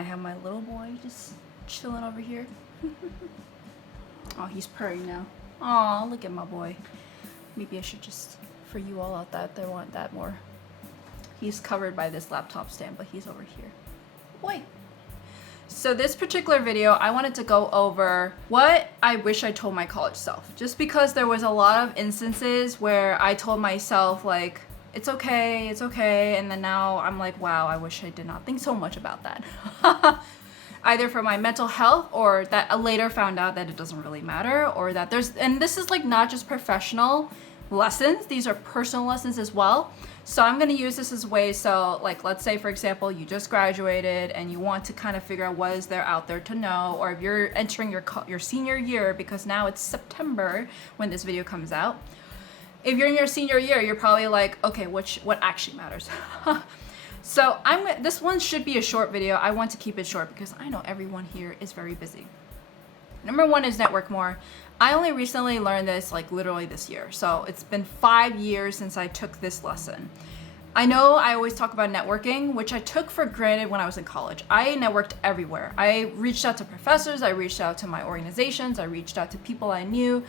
I have my little boy just chilling over here. Oh, he's purring now. Oh, look at my boy. Maybe I should just, for you all out that want that more. He's covered by this laptop stand, but he's over here. Boy. So this particular video, I wanted to go over what I wish I told my college self. Just because there was a lot of instances where I told myself like, it's okay, and then now I'm like, wow, I wish I did not think so much about that. Either for my mental health, or that I later found out that it doesn't really matter, or that there's, and this is like not just professional lessons, these are personal lessons as well. So I'm going to use this as ways, so like let's say for example you just graduated and you want to kind of figure out what is there out there to know, or if you're entering your senior year, because now it's September when this video comes out. If you're in your senior year, you're probably like, okay, what actually matters? So this one should be a short video. I want to keep it short because I know everyone here is very busy. Number one is network more. I only recently learned this like literally this year. So it's been 5 years since I took this lesson. I know I always talk about networking, which I took for granted when I was in college. I networked everywhere. I reached out to professors, I reached out to my organizations, I reached out to people I knew,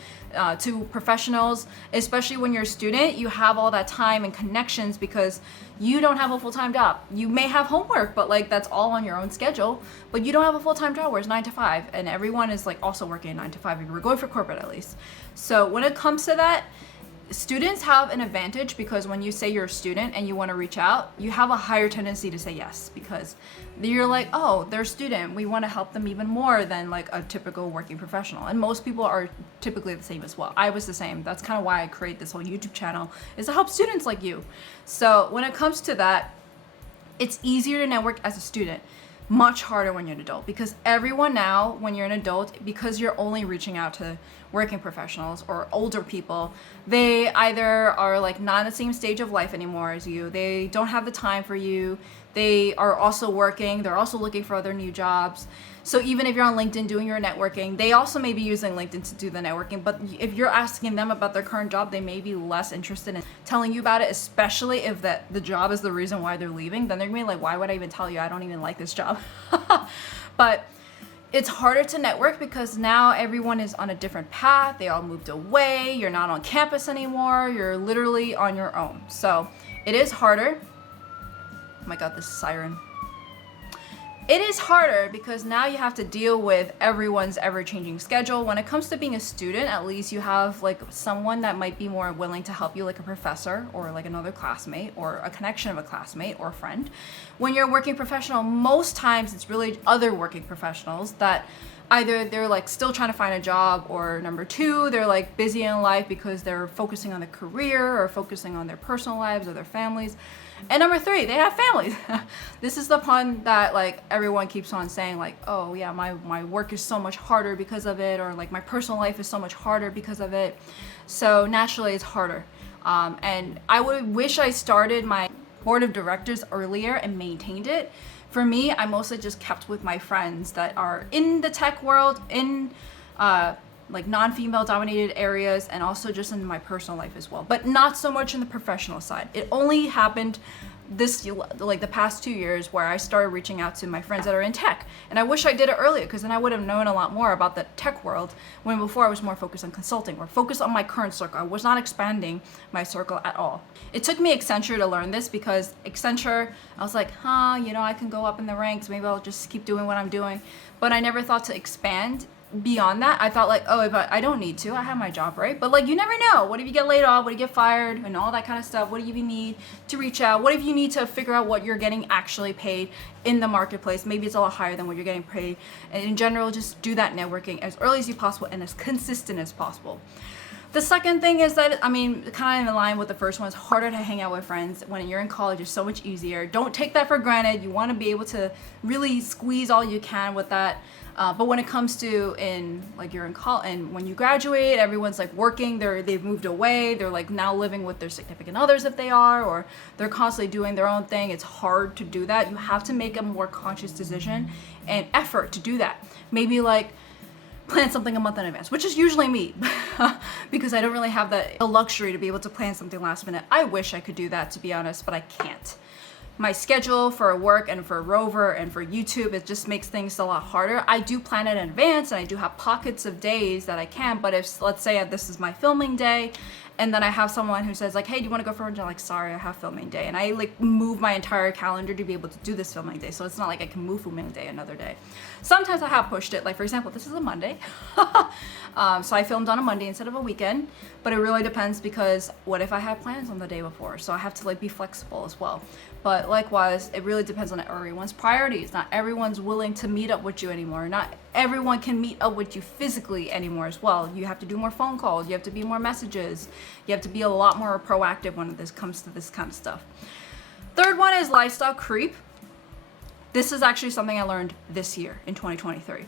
to professionals. Especially when you're a student, you have all that time and connections because you don't have a full-time job. You may have homework, but like that's all on your own schedule, but you don't have a full-time job where it's 9 to 5, and everyone is like also working 9 to 5 if you were going for corporate at least. So when it comes to that, students have an advantage because when you say you're a student and you want to reach out, you have a higher tendency to say yes because you're like, oh, they're a student. We want to help them even more than like a typical working professional. And most people are typically the same as well. I was the same. That's kind of why I create this whole YouTube channel, is to help students like you. So when it comes to that, it's easier to network as a student. Much harder when you're an adult, because everyone now, when you're an adult, because you're only reaching out to working professionals or older people, they either are like not in the same stage of life anymore as you, they don't have the time for you, they are also working, they're also looking for other new jobs. So even if you're on LinkedIn doing your networking, they also may be using LinkedIn to do the networking, but if you're asking them about their current job, they may be less interested in telling you about it, especially if the job is the reason why they're leaving. Then they're gonna be like, why would I even tell you? I don't even like this job. But it's harder to network because now everyone is on a different path. They all moved away. You're not on campus anymore. You're literally on your own. So it is harder. Oh my God, this siren. It is harder because now you have to deal with everyone's ever-changing schedule. When it comes to being a student, at least you have like someone that might be more willing to help you, like a professor or like another classmate or a connection of a classmate or a friend. When you're a working professional, most times it's really other working professionals that either they're like still trying to find a job, or number two, they're like busy in life because they're focusing on their career or focusing on their personal lives or their families. And number three, they have families. This is the pun that like everyone keeps on saying, like, oh yeah, my work is so much harder because of it, or like my personal life is so much harder because of it. So naturally it's harder. And I would wish I started my board of directors earlier and maintained it. For me, I mostly just kept with my friends that are in the tech world, in like non-female dominated areas, and also just in my personal life as well, but not so much in the professional side. It only happened the past 2 years where I started reaching out to my friends that are in tech, and I wish I did it earlier because then I would have known a lot more about the tech world, when before I was more focused on consulting or focused on my current circle. I was not expanding my circle at all. It took me Accenture to learn this, because Accenture, I was like, you know, I can go up in the ranks, maybe I'll just keep doing what I'm doing, but I never thought to expand beyond that. I thought like, oh, if I don't need to, I have my job, right? But like, you never know. What if you get laid off? What if you get fired? And all that kind of stuff. What do you need to reach out? What if you need to figure out what you're getting actually paid in the marketplace? Maybe it's a lot higher than what you're getting paid. And in general, just do that networking as early as you possible and as consistent as possible. The second thing is that, I mean, kind of in line with the first one, it's harder to hang out with friends. When you're in college, it's so much easier. Don't take that for granted. You want to be able to really squeeze all you can with that. But when it comes to you're in college and when you graduate, everyone's like working, they've moved away, they're like now living with their significant others if they are, or they're constantly doing their own thing. It's hard to do that. You have to make a more conscious decision and effort to do that. Maybe like plan something a month in advance, which is usually me because I don't really have the luxury to be able to plan something last minute. I wish I could do that, to be honest, but I can't. my schedule for work and for Rover and for YouTube, it just makes things a lot harder. I do plan in advance and I do have pockets of days that I can, but if, let's say this is my filming day, and then I have someone who says like, hey, do you want to go for lunch? I'm like, sorry, I have filming day. And I like move my entire calendar to be able to do this filming day. So it's not like I can move filming day another day. Sometimes I have pushed it. Like for example, this is a Monday. So I filmed on a Monday instead of a weekend, but it really depends because what if I have plans on the day before? So I have to like be flexible as well. But likewise, it really depends on everyone's priorities. Not everyone's willing to meet up with you anymore. Not everyone can meet up with you physically anymore as well. You have to do more phone calls. You have to be more messages. You have to be a lot more proactive when this comes to this kind of stuff. Third one is lifestyle creep. This is actually something I learned this year in 2023.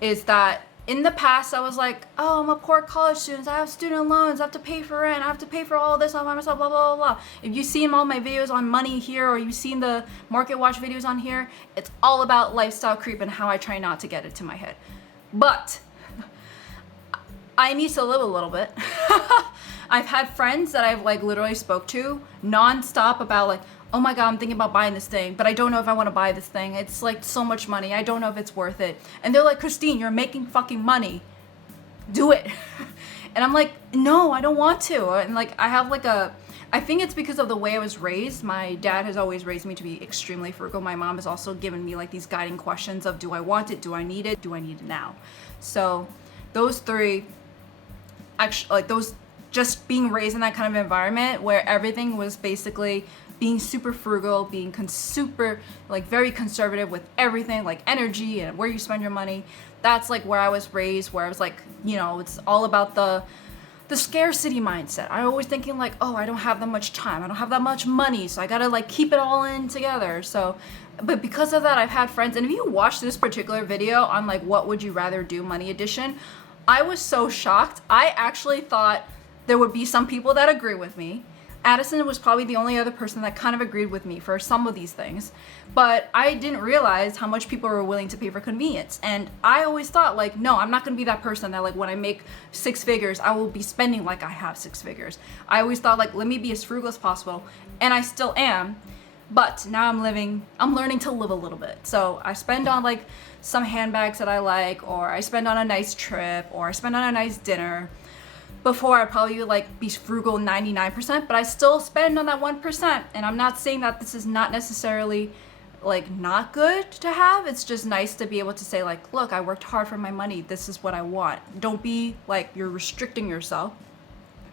Is that in the past, I was like, oh, I'm a poor college student. I have student loans. I have to pay for rent. I have to pay for all this all by myself, blah, blah, blah, blah. If you've seen all my videos on money here or you've seen the Market Watch videos on here, it's all about lifestyle creep and how I try not to get it to my head. But I need to live a little bit. I've had friends that I've like literally spoke to nonstop about like, oh my God, I'm thinking about buying this thing, but I don't know if I want to buy this thing. It's like so much money. I don't know if it's worth it. And they're like, Christine, you're making fucking money. Do it. And I'm like, no, I don't want to. And like, I have like I think it's because of the way I was raised. My dad has always raised me to be extremely frugal. My mom has also given me like these guiding questions of, do I want it? Do I need it? Do I need it now? So those three, actually, like those, just being raised in that kind of environment where everything was basically being super frugal, being super, like very conservative with everything, like energy and where you spend your money. That's like where I was raised, where I was like, you know, it's all about the scarcity mindset. I'm always thinking like, oh, I don't have that much time. I don't have that much money. So I gotta like keep it all in together. So, but because of that, I've had friends, and if you watch this particular video on like, what would you rather do money edition, I was so shocked. I actually thought there would be some people that agree with me. Addison was probably the only other person that kind of agreed with me for some of these things, but I didn't realize how much people were willing to pay for convenience. And I always thought like, no, I'm not going to be that person that like when I make 6 figures, I will be spending like I have 6 figures. I always thought like, let me be as frugal as possible. And I still am, but now I'm learning to live a little bit. So I spend on like some handbags that I like, or I spend on a nice trip, or I spend on a nice dinner. Before I probably would like be frugal 99%, but I still spend on that 1%. And I'm not saying that this is not necessarily like not good to have. It's just nice to be able to say like, look, I worked hard for my money. This is what I want. Don't be like you're restricting yourself.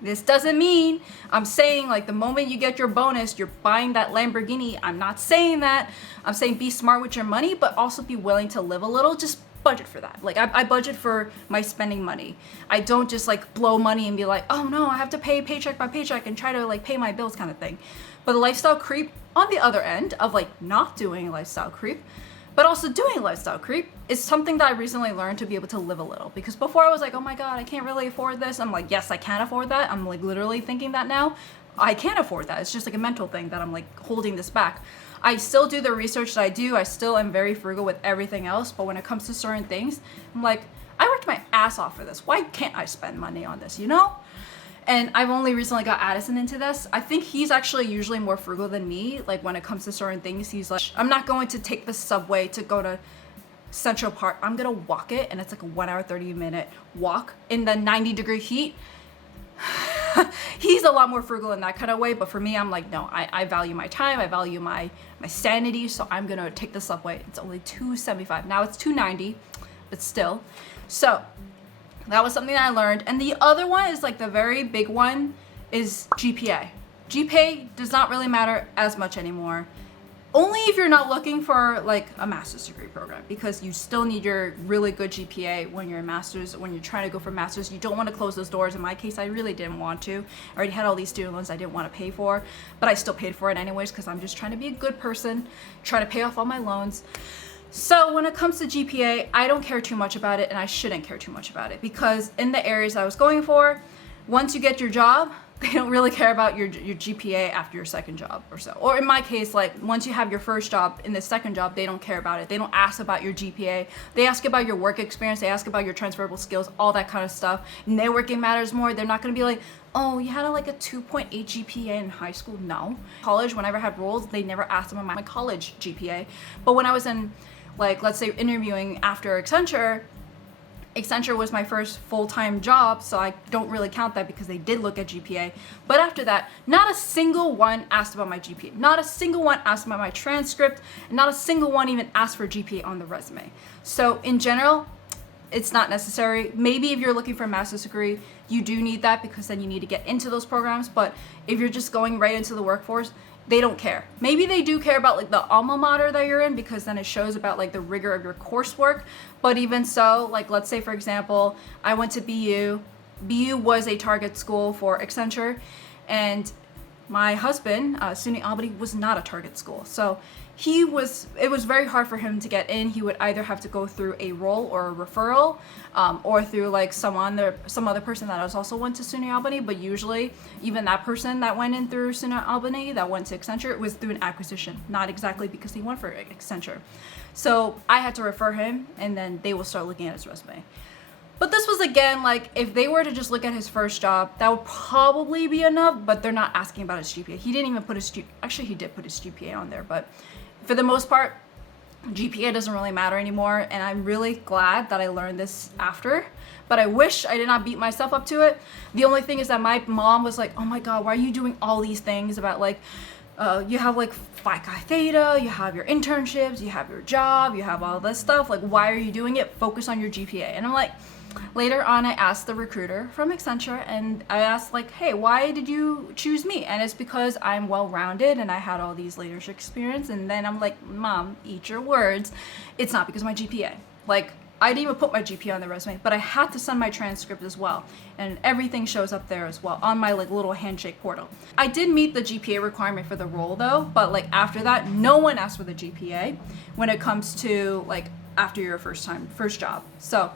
This doesn't mean I'm saying like the moment you get your bonus, you're buying that Lamborghini. I'm not saying that. I'm saying be smart with your money, but also be willing to live a little. Just budget for that. Like I budget for my spending money. I don't just like blow money and be like, oh no, I have to pay paycheck by paycheck and try to like pay my bills kind of thing. But the lifestyle creep on the other end of like not doing lifestyle creep, but also doing lifestyle creep is something that I recently learned to be able to live a little. Because before I was like, oh my God, I can't really afford this. I'm like, yes, I can afford that. I'm like literally thinking that now. I can't afford that. It's just like a mental thing that I'm like holding this back. I still do the research that I do. I still am very frugal with everything else. But when it comes to certain things, I'm like, I worked my ass off for this. Why can't I spend money on this, you know? And I've only recently got Addison into this. I think he's actually usually more frugal than me. Like when it comes to certain things, he's like, I'm not going to take the subway to go to Central Park. I'm going to walk it. And it's like a 1 hour, 30-minute walk in the 90-degree heat. He's a lot more frugal in that kind of way, but for me, I'm like, no, I value my time, I value my sanity, so I'm gonna take the subway. It's only $2.75. Now it's $2.90, but still. So that was something that I learned. And the other one is like the very big one is GPA. GPA does not really matter as much anymore. Only if you're not looking for like a master's degree program, because you still need your really good GPA when you're a master's. When you're trying to go for master's, you don't want to close those doors. In my case, I really didn't want to. I already had all these student loans I didn't want to pay for, but I still paid for it anyways because I'm just trying to be a good person, trying to pay off all my loans. So when it comes to GPA, I don't care too much about it, and I shouldn't care too much about it, because in the areas I was going for, once you get your job, they don't really care about your GPA after your second job or so. Or in my case, like once you have your first job, in the second job, they don't care about it. They don't ask about your GPA. They ask about your work experience. They ask about your transferable skills, all that kind of stuff. Networking matters more. They're not going to be like, oh, you had like a 2.8 GPA in high school. No. College, whenever I had roles, they never asked about my college GPA. But when I was in, like, let's say interviewing after Accenture was my first full-time job, so I don't really count that because they did look at GPA. But after that, not a single one asked about my GPA. Not a single one asked about my transcript, and not a single one even asked for GPA on the resume. So in general, it's not necessary. Maybe if you're looking for a master's degree, you do need that because then you need to get into those programs. But if you're just going right into the workforce, they don't care. Maybe they do care about like the alma mater that you're in because then it shows about like the rigor of your coursework. But even so, like let's say for example, I went to BU. BU was a target school for Accenture, and my husband, SUNY Albany, was not a target school. So it was very hard for him to get in. He would either have to go through a role or a referral, or through like some other person that also went to SUNY Albany. But usually, even that person that went in through SUNY Albany that went to Accenture, it was through an acquisition, not exactly because he went for Accenture. So I had to refer him, and then they will start looking at his resume. But this was again, like if they were to just look at his first job, that would probably be enough, but they're not asking about his GPA. He didn't even put his actually he did put his GPA on there, but for the most part, GPA doesn't really matter anymore, and I'm really glad that I learned this after, but I wish I did not beat myself up to it. The only thing is that my mom was like, oh my god, why are you doing all these things about like, you have like Phi Chi Theta, you have your internships, you have your job, you have all this stuff, like why are you doing it? Focus on your GPA. And I'm like, later on I asked the recruiter from Accenture, and I asked like, hey, why did you choose me? And it's because I'm well-rounded and I had all these leadership experience. And then I'm like, Mom, eat your words. It's not because of my GPA. Like I didn't even put my GPA on the resume, but I had to send my transcript as well. And everything shows up there as well on my like little handshake portal. I did meet the GPA requirement for the role though, but like after that, no one asked for the GPA when it comes to like after your first job. So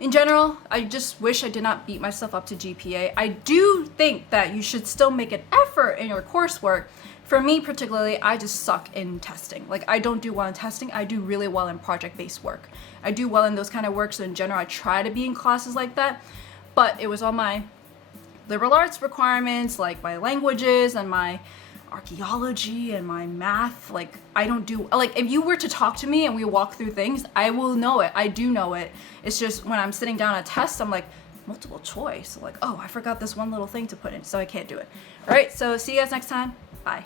in general, I just wish I did not beat myself up to GPA. I do think that you should still make an effort in your coursework. For me particularly, I just suck in testing. Like I don't do well in testing. I do really well in project-based work. I do well in those kind of work. So in general, I try to be in classes like that. But it was all my liberal arts requirements, like my languages and my archaeology and my math. Like I don't do, like if you were to talk to me and we walk through things, I will know it. I do know it. It's just when I'm sitting down at tests, I'm like, multiple choice. Like, oh, I forgot this one little thing to put in, so I can't do it. All right, so see you guys next time. Bye.